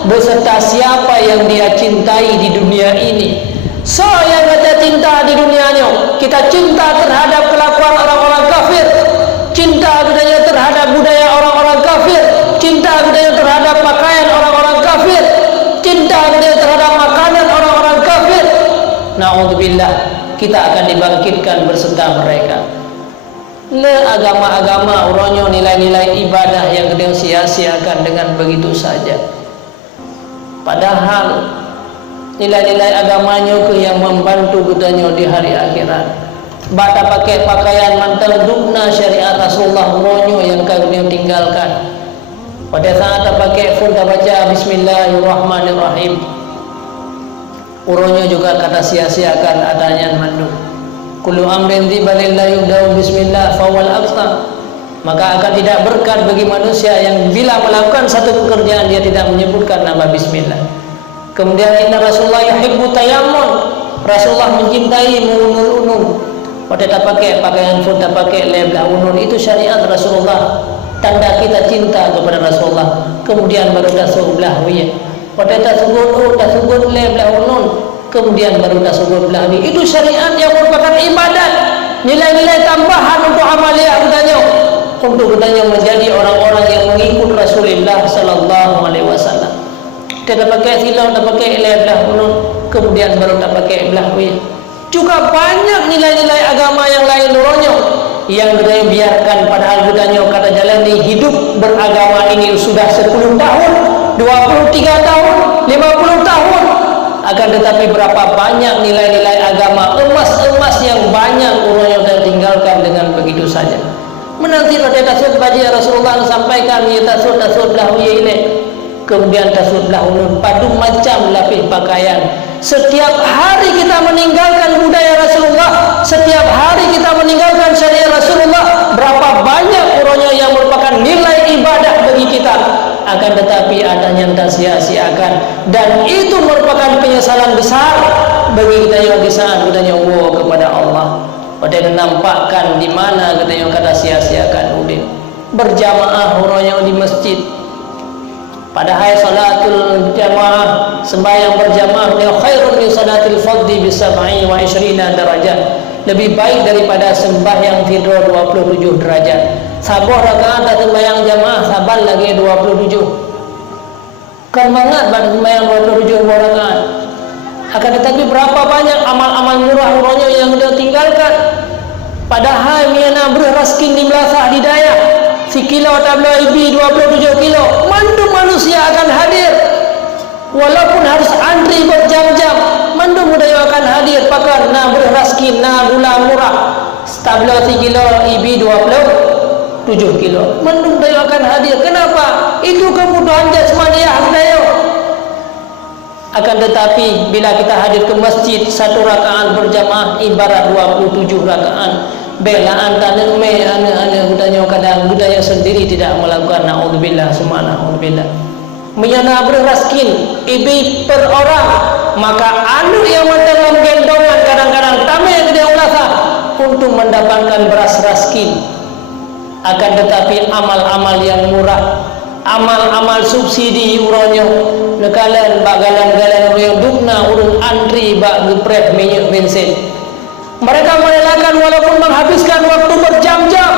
beserta siapa yang dia cintai di dunia ini. So yang kita cinta di dunianya, kita cinta terhadap kelakuan orang-orang kafir, cinta budaya terhadap budaya orang-orang kafir, cinta budaya terhadap pakaian orang-orang kafir, cinta budaya terhadap makanan orang-orang kafir. Na'udzubillah, kita akan dibangkitkan berserta mereka. Le agama-agama uronyo nilai-nilai ibadah yang kita sia-siakan dengan begitu saja. Padahal nilai-nilai agamanya ke yang membantu kitanya di hari akhirat. Bata pakai pakaian mantel dukna syariat Rasulullah uronyo yang kami tinggalkan. Pada saat tak pakai pun tak baca Bismillahirrahmanirrahim. Uronyo juga kata sia-siakan adanya mandu. Kullu amrin tibalil la yubda'u bismillah fawal aqsa. Maka akan tidak berkat bagi manusia yang bila melakukan satu pekerjaan dia tidak menyebutkan nama bismillah. Kemudian inna Rasulullah yuhibbu tayammun. Rasulullah mencintai mengunul-unul. Pada tak pakai pakaian pun tak pakai leblah unun, itu syariat Rasulullah. Tanda kita cinta kepada Rasulullah. Kemudian baru tasuk belah wiyah. Pada tasuk leblah unun, kemudian baru tasuk belah wiyah. Itu syariat yang merupakan ibadat, nilai-nilai tambahan untuk amalia katanya, untuk katanya menjadi orang-orang yang mengikut Rasulullah sallallahu alaihi wasallam. Tidak pakai silau, tak pakai leblah unun, kemudian baru tak pakai belah wiyah. Juga banyak nilai-nilai agama yang lain duronyo yang kita biarkan, padahal kitanya kata jalani hidup beragama ini sudah 10 tahun, 23 tahun, 50 tahun. Akan tetapi berapa banyak nilai-nilai agama emas-emas yang banyak duronyo tertinggalkan dengan begitu saja. Menanti pada tasud baji Rasulullah sampaikan ya tasud lahu ya ini. Kemudian tasud lahu padu macam lapis pakaian. Setiap hari kita meninggalkan budaya Rasulullah, setiap hari kita meninggalkan syariat Rasulullah. Berapa banyak uronya yang merupakan nilai ibadah bagi kita, akan tetapi adanya tak sia-siakan, dan itu merupakan penyesalan besar bagi kita yang di saat kita nyoba kepada Allah. Pada nampakkan di mana kita yang kata sia-siakan udin berjamaah uronya di masjid. Padahal salatul jamaah, sembahyang berjamaah, khairun min salatil fardhi bi 27 darajat. Lebih baik daripada sembahyang tidur 27 derajat. Sabar rakaat dan sembahyang jamaah sabar lagi 27. Kan banget pada sembahyang 27 rakaat. Akan tetapi berapa banyak amal-amal murah uronya yang dia tinggalkan. Padahal miana beraskin di melasah di daya. Si kilo tabla ibi 27 kilo, mandu manusia akan hadir. Walaupun harus antri berjam-jam, mandu budaya akan hadir. Pakai na beraskin, na gula murah. Tabla si kilo ibi 27 kilo, mandu budaya akan hadir. Kenapa? Itu kebutuhan jasmaniah budaya. Akan tetapi bila kita hadir ke masjid, satu rakaat berjamaah ibarat 27 rakaat. Belaan tanah me ane budaya kadang budaya sendiri tidak melakukan, naudzubillah summa naudzubillah. Menyana beraskin ibi per orang, maka anu yang mendalam gendongan kadang-kadang tamai yang dia ulasa untuk mendapatkan beras raskin. Akan tetapi amal-amal yang murah, amal-amal subsidi uronyo nekalan bagalan-galan yang dukna urun antri bak geprek minyak bensin. Mereka merelakan walaupun menghabiskan waktu berjam-jam,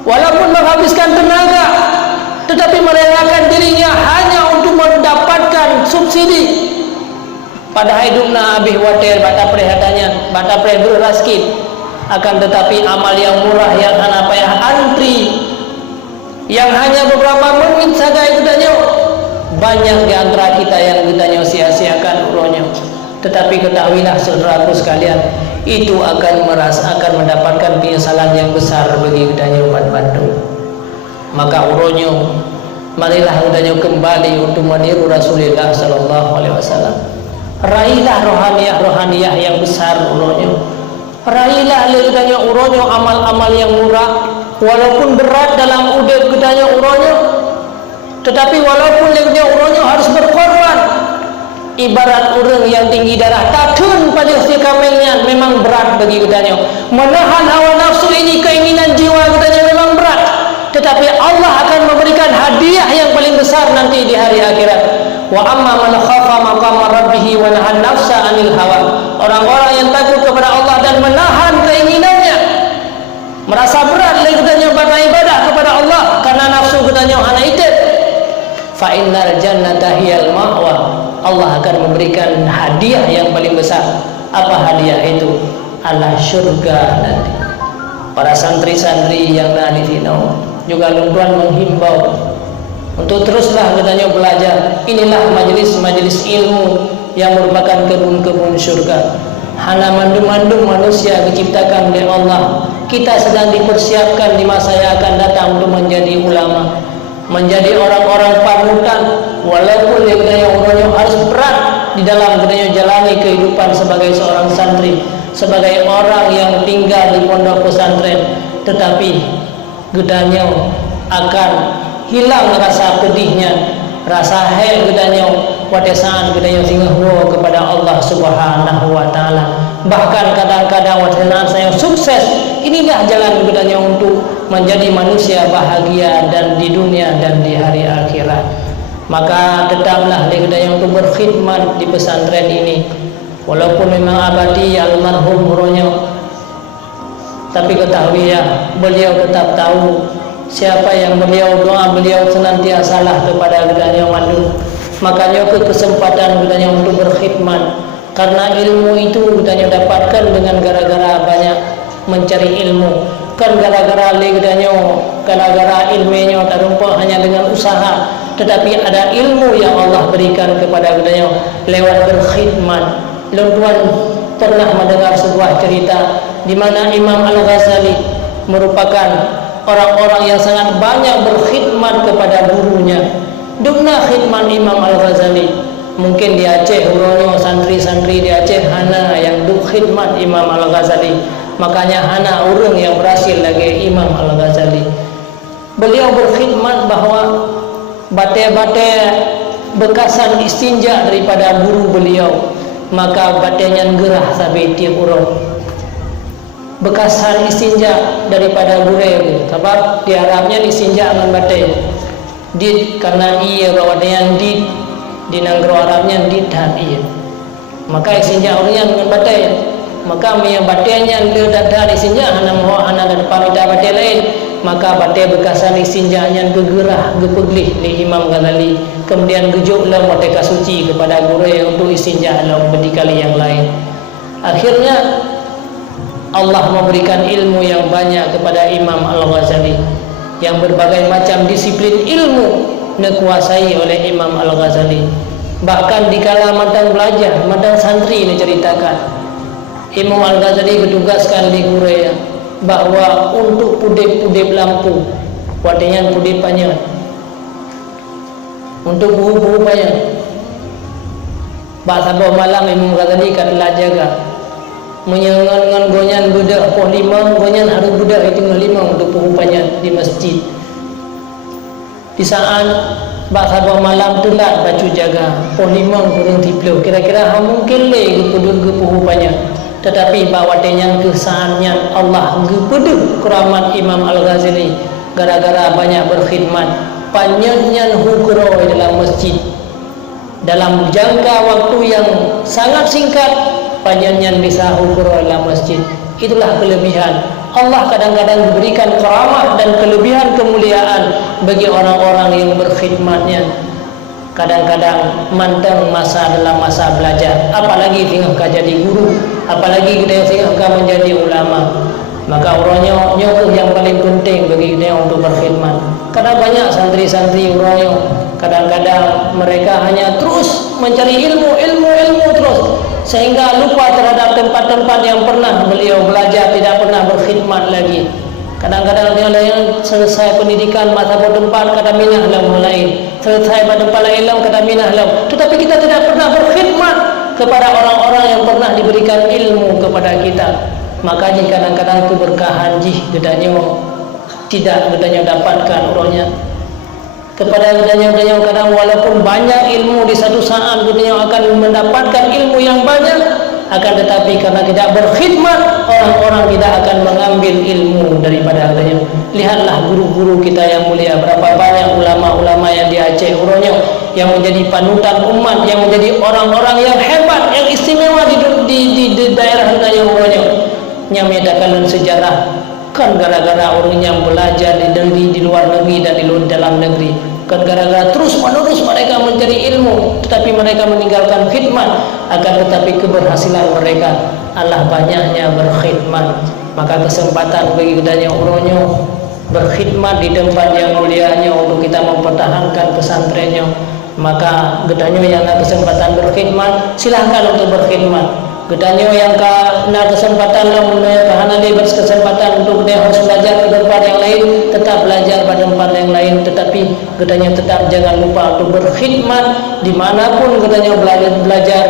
walaupun menghabiskan tenaga, tetapi merelakan dirinya hanya untuk mendapatkan subsidi. Pada hidupnya abih water bata perihatannya, bata pre beraskin. Akan tetapi amal yang murah yang anak payah antri, yang hanya beberapa menit saja ikutnya, banyak di antara kita yang kitanya sia-siakan uronya. Tetapi ketahuilah saudaraku sekalian, itu akan mendapatkan penyesalan yang besar bagi kitanya umat Bandung. Maka uronyo, marilah kitanya kembali untuk meniru Rasulullah sallallahu alaihi wasallam. Raihlah rohaniyah yang besar uronyo. Raihlah kitanya uronyo amal-amal yang murah, walaupun berat dalam udep kitanya uronyo, tetapi walaupun kitanya uronyo harus berkorban. Ibarat orang yang tinggi darah takun pada usia kamengnya, memang berat bagi kitanya. Menahan hawa nafsu ini, keinginan jiwa kitanya memang berat. Tetapi Allah akan memberikan hadiah yang paling besar nanti di hari akhirat. Wa amma man khafa maqama rabbih wa nahan nafsa 'anil hawa. Orang-orang yang takut kepada Allah dan menahan keinginannya, merasa berat lagi kitanya beribadah kepada Allah karena nafsu kitanya hana itu. Fa innal jannata hiyal ma'wa. Allah akan memberikan hadiah yang paling besar. Apa hadiah itu? Allah syurga nanti. Para santri-santri yang ada di sini juga tuan menghimbau untuk teruslah katanya belajar. Inilah majlis-majlis ilmu yang merupakan kebun-kebun syurga. Hana mandum-mandum manusia diciptakan oleh Allah. Kita sedang dipersiapkan di masa yang akan datang untuk menjadi ulama, menjadi orang-orang panutan. Walaupun orangnya harus berat di dalam jalani kehidupan sebagai seorang santri, sebagai orang yang tinggal di pondok pesantren, tetapi gedanya akan hilang rasa pedihnya, rasa gedanya wadesaan gedanya sehingga kepada Allah Subhanahu wa taala. Bahkan kadang-kadang wadesaan saya sukses. Inilah jalan gedanya untuk menjadi manusia bahagia dan di dunia dan di hari akhirat. Maka tetaplah gedanya untuk berkhidmat di pesantren ini. Walaupun memang abadi almarhum gurunya, tapi ketahui ya, beliau tetap tahu siapa yang beliau doa beliau senantiasa lah kepada gedanya mandu. Makanya kesempatan gedanya untuk berkhidmat, karena ilmu itu gedanya dapatkan dengan gara-gara banyak mencari ilmu, kan gara-gara gedanya gara-gara ilmunya tak rumpa hanya dengan usaha, tetapi ada ilmu yang Allah berikan kepada gedanya lewat berkhidmat. Tuan pernah mendengar sebuah cerita di mana Imam Al-Ghazali merupakan orang-orang yang sangat banyak berkhidmat kepada gurunya. Dumna khidmat Imam Al-Ghazali. Mungkin di Aceh uronya santri-santri di Aceh hana yang duk khidmat Imam Al-Ghazali. Makanya hana orang yang berhasil lagi Imam Al-Ghazali. Beliau berkhidmat bahwa bate-bate bekasan istinja daripada guru beliau, maka batenya gerah sampai tiap orang. Bekasan istinja daripada guru, sebab di Arabnya istinja dengan bate. Dit karena ia bawa dengan dit di negara Arabnya dit dan ia. Maka istinja orangnya dengan bate. Maka ia batenya dia dah istinja hana mau hana depan ida bate lain. Maka bate bekasan istinjanya gegerah gepeglih di Imam Ghazali. Kemudian gejuklah merdeka suci kepada guru untuk istinja dalam berdikali yang lain. Akhirnya Allah memberikan ilmu yang banyak kepada Imam Al-Ghazali, yang berbagai macam disiplin ilmu dikuasai oleh Imam Al-Ghazali. Bahkan di kala mantan belajar, mantan santri ini ceritakan, Imam Al-Ghazali ditugaskan di guru bahwa untuk pudip-pudip lampu, wadenya pudipannya, untuk buhu-buhu banyak. Bahasa malam Imam Ghazali katalah jaga menyengan gonyan budak poh lima gonyan harus budak itu lima untuk buhu banyak di masjid. Di saat bahasa malam telat baca jaga poh lima kurang tiplo kira-kira mungkin le gepudut gepuhu banyak. Tetapi bahawa dengan kesahannya Allah gepeduh keramat Imam Al-Ghazali gara-gara banyak berkhidmat panjangnya hukro dalam masjid dalam jangka waktu yang sangat singkat, panjangnya bisa hukro dalam masjid. Itulah kelebihan Allah. Kadang-kadang memberikan karamah dan kelebihan kemuliaan bagi orang-orang yang berkhidmatnya. Kadang-kadang mantang masa dalam masa belajar, apalagi tinggal jadi guru, apalagi kita tinggal menjadi ulama. Maka orangnya yang paling penting bagi kita untuk berkhidmat. Karena banyak santri-santri orangnya kadang-kadang mereka hanya terus mencari ilmu terus, sehingga lupa terhadap tempat-tempat yang pernah beliau belajar, tidak pernah berkhidmat lagi. Kadang-kadang dia yang selesai pendidikan masa tempat kata minah lah mulai, selesai pada tempat lain kata minah lah. Tetapi kita tidak pernah berkhidmat kepada orang-orang yang pernah diberikan ilmu kepada kita. Makanya kadang-kadang keberkahan gedanya tidak gedanya dapatkan orangnya. Kepada gedanya kadang walaupun banyak ilmu di satu saat gedanya akan mendapatkan ilmu yang banyak, akan tetapi karena tidak berkhidmat, orang-orang tidak akan mengambil ilmu daripada gedanya. Lihatlah guru-guru kita yang mulia, berapa banyak ulama-ulama yang di Aceh orangnya yang menjadi panutan umat, yang menjadi orang-orang yang hebat, yang istimewa di daerah gedanya orangnya. Yang menyatakan sejarah kan gara-gara orang yang belajar di negeri, di luar negeri dan di dalam negeri, kan gara-gara terus menerus mereka mencari ilmu, tetapi mereka meninggalkan khidmat. Akan tetapi keberhasilan mereka Allah banyaknya berkhidmat. Maka kesempatan bagi kedanya orangnya berkhidmat di tempat yang mulianya untuk kita mempertahankan pesantrennya, maka gedanyo yang ada kesempatan berkhidmat, silahkan untuk berkhidmat. Gedanyo yang kena kesempatan karena dia berkesempatan untuk dia harus belajar ke tempat yang lain, tetap belajar pada tempat yang lain, tetapi gedanyo tetap jangan lupa untuk berkhidmat dimanapun gedanyo belajar,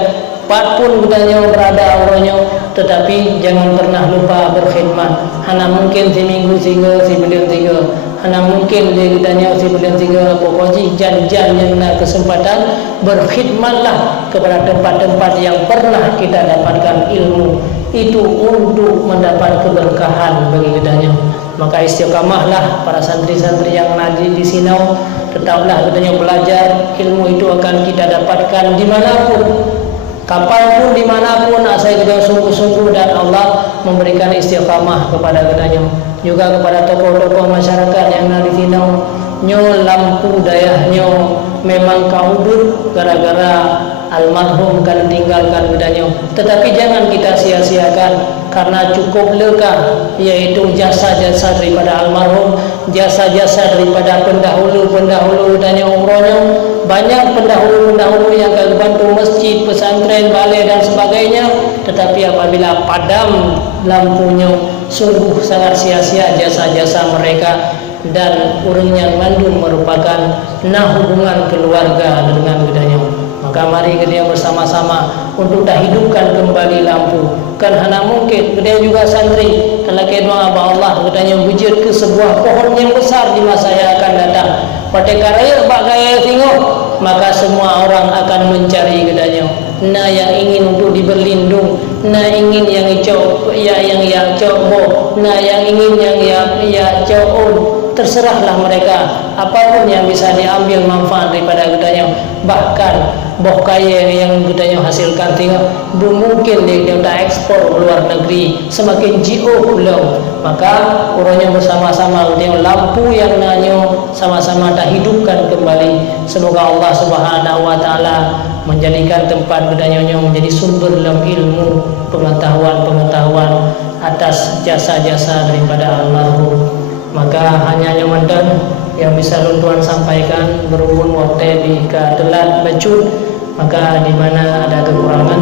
apapun gedanyo berada awalnya, tetapi jangan pernah lupa berkhidmat. Hana mungkin si minggu tiga, si bulan tiga, hana mungkin di gedanyo si bulan tiga, pokoknya jan-jan yang ada kesempatan berkhidmatlah kepada tempat-tempat yang pernah kita dapatkan ilmu itu untuk mendapat keberkahan bagi gedanyo. Maka istiqamahlah para santri-santri yang ngaji di Sinau, tetaplah gedanyo belajar, ilmu itu akan kita dapatkan dimanapun, kapanpun, dimanapun, asal kita sungguh-sungguh dan Allah memberikan istiqamah kepada gedanyo. Juga kepada tokoh-tokoh masyarakat yang ada di Sinau, nyo lampu dayahnya memang kaudur gara-gara almarhum kan tinggalkan gedanyo, tetapi jangan kita sia-siakan, karena cukup lekah yaitu jasa-jasa daripada almarhum, jasa-jasa daripada pendahulu-pendahulu gedanyo umrohnya. Banyak pendahulu-pendahulu yang akan bantu masjid, pesantren, balai dan sebagainya, tetapi apabila padam lampunya, sungguh sangat sia-sia jasa-jasa mereka. Dan orang yang mandung merupakan hubungan keluarga dengan gedanyo. Maka mari kita bersama-sama untuk dah hidupkan kembali lampu. Kan hana mungkin gedanyo juga santri kalau doa Allah gedanyo wujud ke sebuah pohon yang besar di masa yang akan datang. Pada karya bak gaya tengok, maka semua orang akan mencari gedanyo. Nah yang ingin untuk diberlindung, nah ingin yang icok yang cobo, nah yang ingin yang coon. Terserahlah mereka apapun yang bisa diambil manfaat daripada gedanyo. Bahkan boh kaya yang gedanyo hasilkan tengok belum mungkin dia dah ekspor ke luar negeri, semakin jauh pulau. Maka orangnya bersama-sama gedanyo lampu yang nanyo sama-sama dah hidupkan kembali. Semoga Allah Subhanahu wa taala menjadikan tempat gedanyo menjadi sumber dalam ilmu, pengetahuan atas jasa-jasa daripada almarhum. Maka hanya nyamandan yang bisa Tuan sampaikan berhubung waktu di telat bacun, maka di mana ada kekurangan